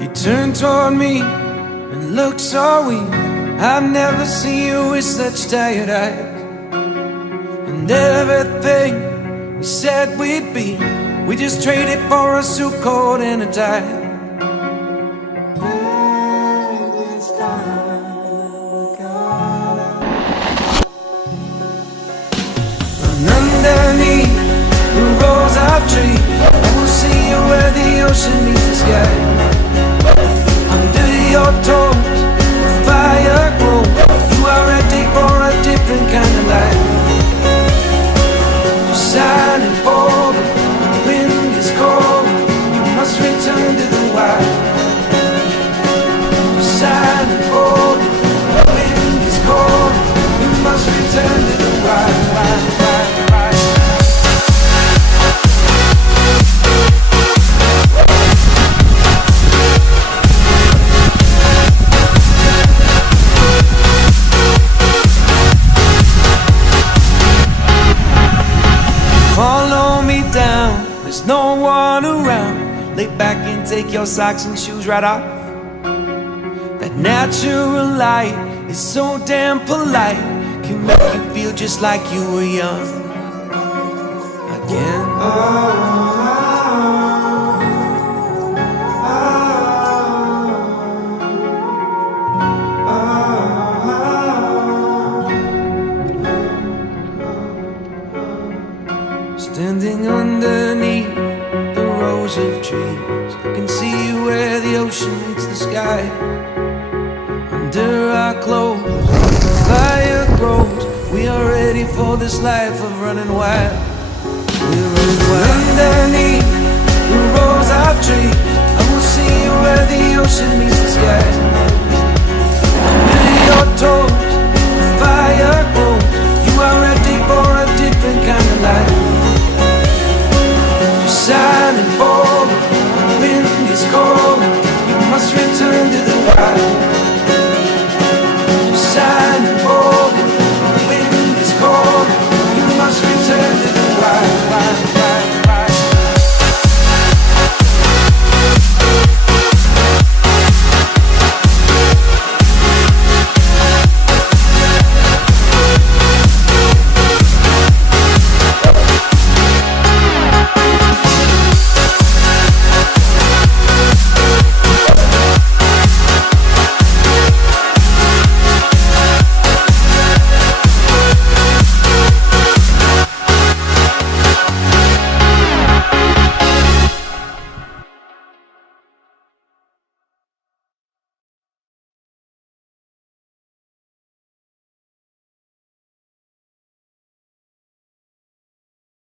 You turned toward me and looked so weak. I've never seen you with such tired eyes. And everything we said we'd be, we just traded for a suit coat and a tie. And underneath the rows of trees, I will see you where the ocean meets the sky. Under your toes, the fire grows. You are ready for a different kind of life. You're silent, bold, the wind is cold. You must return to the wild. You're silent, bold, the wind is cold. You must return to the wild, wild, wild, wild. Follow me down, there's no one around. Lay back and take your socks and shoes right off. That natural light is so damn polite, can make you feel just like you were young again. Standing underneath the rows of trees, I can see where the ocean meets the sky. Under our clothes, the fire grows. We are ready for this life of running wild. We're running wild. Underneath the rows of trees,